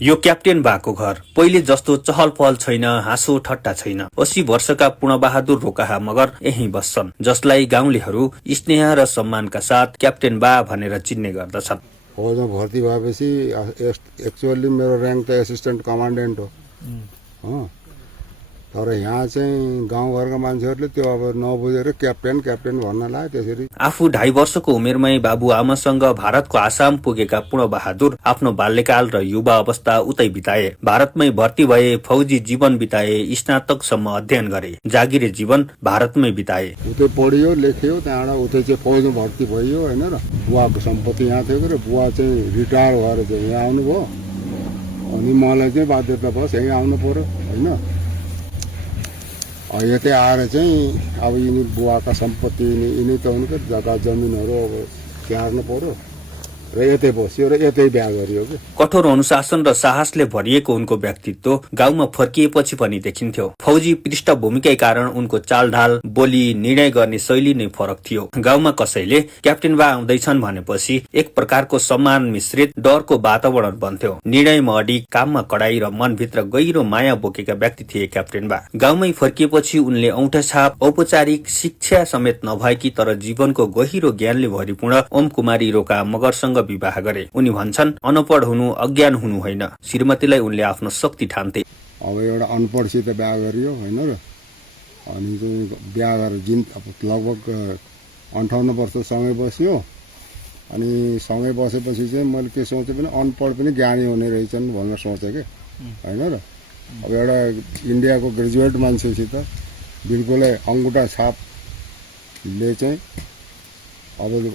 यो क्याप्टेन बाको घर। पहिले जस्तो चहल पहल छैन, हाँसो ठट्टा छैन। 80 वर्षका पूर्णबहादुर रोकाहा मगर यही बस्छन्, जसलाई गाउँलेहरू स्नेह र सम्मानका साथ क्याप्टेन बा भनेर चिन्ने गर्दछन्। फौजमा भर्ती भएपछि एक्चुअली मेरो र्याङ्क त एसिस्टेन्ट कमान्डेन्ट हो, तर यहाँ चाहिँ गाउँघरका मान्छेहरूले त्यो अब नबुझेर क्याप्टेन क्याप्टेन भन्न लाग्यो। त्यसरी आफू 2.5 वर्षको उमेरमै बाबुआमासँग भारतको आसाम पुगेका पूर्णबहादुर आफ्नो बाल्यकाल र युवा अवस्था उतै बिताए। भारतमै भर्ती भए, फौजी जीवन बिताए, स्नातकसम्म अध्ययन गरे, जागिरे जीवन भारतमै बिताए। उतै पढियो लेख्यो, त्यहाँबाट उतै चाहिँ फौजमा भर्ती भइयो होइन र। बुवाको सम्पत्ति यहाँ थियो कि बुवा चाहिँ रिटायर भएर चाहिँ यहाँ आउनुभयो, अनि मलाई चाहिँ बाध्यता बस यहीँ आउनु पर्यो होइन। यतै आएर चाहिँ अब यिनी बुवाका सम्पत्ति यिनी त उनको जग्गा जमिनहरू अब स्याहार्नु पर्यो र यतै बस्यो र यतै बिहा गरियो कि। कठोर अनुशासन र साहसले भरिएको उनको व्यक्तित्व गाउँमा फर्किएपछि पनि देखिन्थ्यो। फौजी पृष्ठभूमिकै कारण उनको चालढाल, बोली, निर्णय गर्ने शैली नै फरक थियो। गाउँमा कसैले क्याप्टेन बा आउँदैछन् भनेपछि एक प्रकारको सम्मान मिश्रित डरको वातावरण बन्थ्यो। निर्णयमा अडिग, काममा कडाई र मनभित्र गहिरो माया बोकेका व्यक्ति थिए क्याप्टेन बा। गाउँमै फर्किएपछि उनले औंठाछाप, औपचारिक शिक्षा समेत नभएकी तर जीवनको गहिरो ज्ञानले भरिपूर्ण ओम कुमारी रोका मगरसँग विवाह गरे। उनी भन्छन्, अनपढ हुनु अज्ञान हुनु होइन, श्रीमतीलाई उनले आफ्नो शक्ति ठान्थे। अब एउटा अनपढसित बिहा गरियो होइन र, अनि चाहिँ बिहा गरेर लगभग 58 वर्ष सँगै बस्यो। अनि सँगै बसेपछि चाहिँ मैले के सोचेँ भने अनपढ पनि ज्ञानी हुने रहेछन् भनेर सोचेँ कि होइन र। अब एउटा इन्डियाको ग्रेजुएट मान्छेसित बिल्कुलै अङ्गुठा छापले चाहिँ अब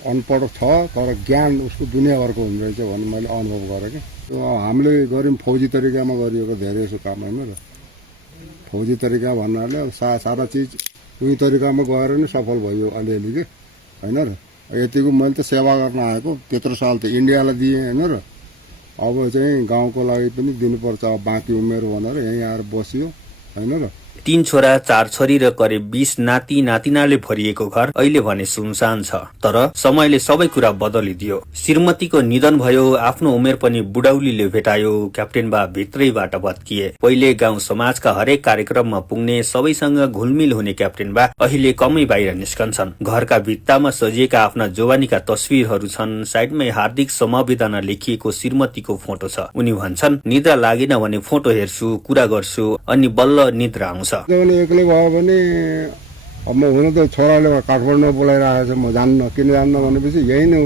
अनपढ छ तर ज्ञान उसको दुनियाँभरको हुने रहेछ भन्ने मैले अनुभव गरेँ कि। हामीले गऱ्यौँ फौजी तरिकामा गरिएको धेरै जस्तो काम होइन र। फौजी तरिका भन्नाले सारा चिज उही तरिकामा गएर नै सफल भयो अलिअलि कि होइन र। यतिको मैले त सेवा गर्न आएको, त्यत्रो साल त इन्डियालाई दिएँ होइन र। अब चाहिँ गाउँको लागि पनि दिनुपर्छ अब बाँकी उमेर भनेर यहीँ आएर बसियो होइन र। 3 छोरा 4 छोरी र करिब 20 नाति नातिनाले भरिएको घर अहिले भने सुनसान छ। तर समयले सबै कुरा बदलिदियो। श्रीमतीको निधन भयो, आफ्नो उमेर पनि बुढौलीले भेटायो। क्याप्टेन बा भित्रैबाट भत्किए। पहिले गाउँ समाजका हरेक कार्यक्रममा पुग्ने, सबैसँग घुलमिल हुने क्याप्टेन बा अहिले कमै बाहिर निस्कन्छन्। घरका भित्तामा सजिएका आफ्ना जवानीका तस्विरहरू छन्, साइडमै हार्दिक समवेदना लेखिएको श्रीमतीको फोटो छ। उनी भन्छन्, निद्रा लागेन भने फोटो हेर्छु, कुरा गर्छु, अनि बल्ल निद्रा आउँछ। एक्लै भयो भने अब म हुन त छोराले काठमाडौँमा बोलाइरहेको छ, म जान्न किन जान्न भनेपछि यही नै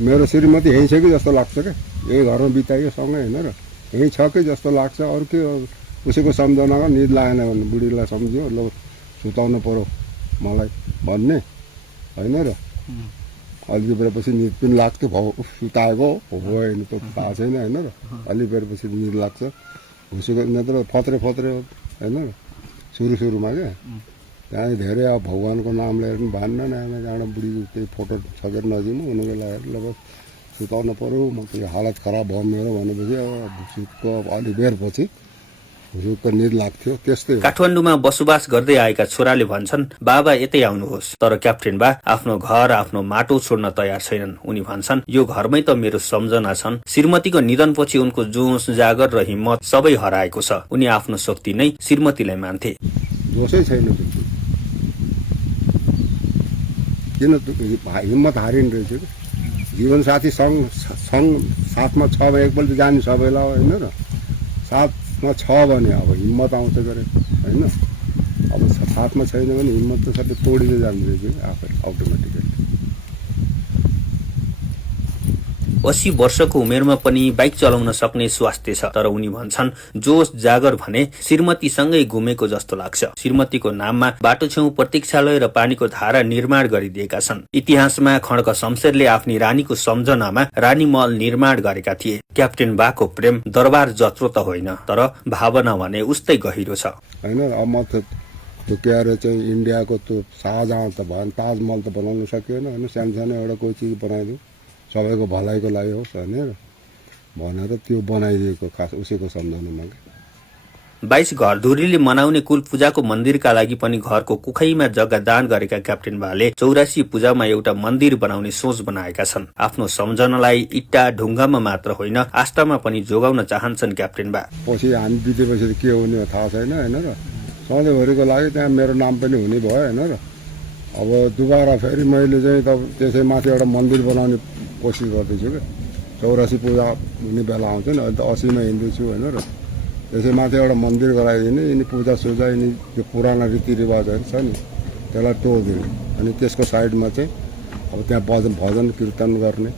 मेरो श्रीमती यहीँ छ कि जस्तो लाग्छ क्या। यही घरमा बिताइयो सँगै होइन र, यहीँ छ कि जस्तो लाग्छ। अरू के उसैको सम्झनामा निद लागेन भने बुढीलाई सम्झियो, ल सुताउनु पर्यो मलाई भन्ने होइन र। अलिक बेरपछि निद पनि लाग्थ्यो, सुताएको होइन त थाहा छैन होइन र। अलिक बेरपछि निद लाग्छ, उसैको नत्र फत्रे होइन र सुरुमा क्या। त्यहाँ धेरै अब भगवान्को नाम लिएर पनि भान्न नयाँ जाँडा बुढीको केही फोटो छकेर नदिनु उनीको लगाएर ल बस सुताउनु पऱ्यो। म त्यो हालत खराब भयो मेरो भनेपछि अब सुतको अलि बेरपछि झुक्क निद लाग्थ्यो। त्यस्तै काठमाडौँमा बसोबास गर्दै आएका छोराले भन्छन्, बाबा यतै आउनुहोस्। तर क्याप्टेन बा आफ्नो घर, आफ्नो माटो छोड्न तयार छैनन्। उनी भन्छन्, यो घरमै त मेरो सम्झना छन्। श्रीमतीको निधनपछि उनको जोस, जागर र हिम्मत सबै हराएको छ। उनी आफ्नो शक्ति नै श्रीमतीलाई मान्थे। जोसै छैन, किन हिम्मत हारिनु रहेछ कि। जीवनसाथी साथमा छ भने एकपल्ट जाने सबैलाई होइन र। साथमा छ भने अब हिम्मत आउँछ गरे होइन। अब साथमा छैन भने हिम्मत त सबै तोडिँदै जानु रहेछ आफै अटोमेटिकली। 80 वर्षको उमेरमा पनि बाइक चलाउन सक्ने स्वास्थ्य छ। तर उनी भन्छन्, जोस जागर भने श्रीमतीसँगै घुमेको जस्तो लाग्छ। श्रीमतीको नाममा बाटो छेउ प्रतीक्षालय र पानीको धारा निर्माण गरिदिएका छन्। इतिहासमा खड्क शमशेरले आफ्नी रानीको सम्झनामा रानी महल निर्माण गरेका थिए। क्याप्टेन बाको प्रेम दरबार जत्रो त होइन, तर भावना भने उस्तै गहिरो छ होइन। अब म त त्यो के अरे चाहिँ इन्डियाको त्यो शाहजहाँ त भयो, ताजमहल त बनाउन सकिएन होइन। सानो एउटा कोही चिज बनाइदियो सबैको भलाइको लागि होस् भनेर त्यो बनाइदिएको खास उसैको सम्झनामा। 22 घरधुरीले मनाउने कुल पूजाको मन्दिरका लागि पनि घरको कुखैमा जग्गा दान गरेका क्याप्टेन बाले 84 पूजामा एउटा मन्दिर बनाउने सोच बनाएका छन्। आफ्नो सम्झनालाई इट्टा ढुङ्गामा मात्र होइन आस्थामा पनि जोगाउन चाहन्छन् क्याप्टेन बा। पछि हामी बितेपछि के हुने थाहा छैन होइन र, सधैँभरिको लागि त्यहाँ मेरो नाम पनि हुने भयो होइन र। अब दुबारा फेरि मैले चाहिँ त त्यसै माथि एउटा मन्दिर बनाउने कोसिस गर्दैछु क्या। 84 पूजा हुने बेला आउँछ नि, अहिले त 80 मा हिँड्दैछु होइन र। त्यसै माथि एउटा मन्दिर गराइदिने, यिनी पूजा सुजा यिनी त्यो पुराना रीतिरिवाजहरू छ नि त्यसलाई तोडिदिने, अनि त्यसको साइडमा चाहिँ अब त्यहाँ भजन कीर्तन गर्ने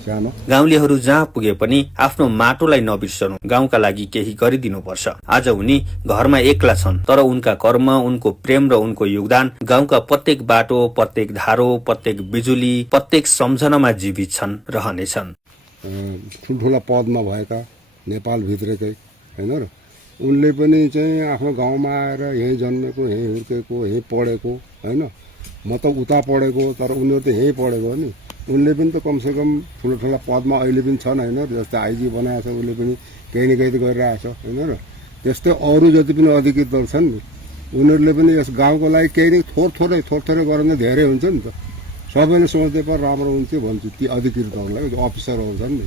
सानो। गाउँलेहरू जहाँ पुगे पनि आफ्नो माटोलाई नबिर्सनु, गाउँका लागि केही गरिदिनुपर्छ। आज उनी घरमा एक्ला छन्, तर उनका कर्म, उनको प्रेम र उनको योगदान गाउँका प्रत्येक बाटो, प्रत्येक धारो, प्रत्येक बिजुली, प्रत्येक सम्झनामा जीवित छन्, रहनेछन्। ठुल्ठुला पदमा भएका नेपालभित्रकै होइन र, उनले पनि चाहिँ आफ्नो गाउँमा आएर यहीँ जन्मेको, यहीँ हुर्केको, यहीँ पढेको होइन। म त उता पढेको, तर उनीहरू त यहीँ पढेको नि। उनले पनि त कमसेकम ठुला पदमा अहिले पनि छन् होइन, जस्तै आइजी बनाएको छ, उसले पनि केही न केही त गरिरहेछ होइन र। त्यस्तै अरू जति पनि अधिकृतहरू छन् नि, उनीहरूले पनि यस गाउँको लागि केही न थोरै गरेर नै धेरै हुन्छ नि त। सबैले सोच्दै पर राम्रो हुन्थ्यो भन्छु ती अधिकृतहरूलाई, अफिसरहरू छन् नि।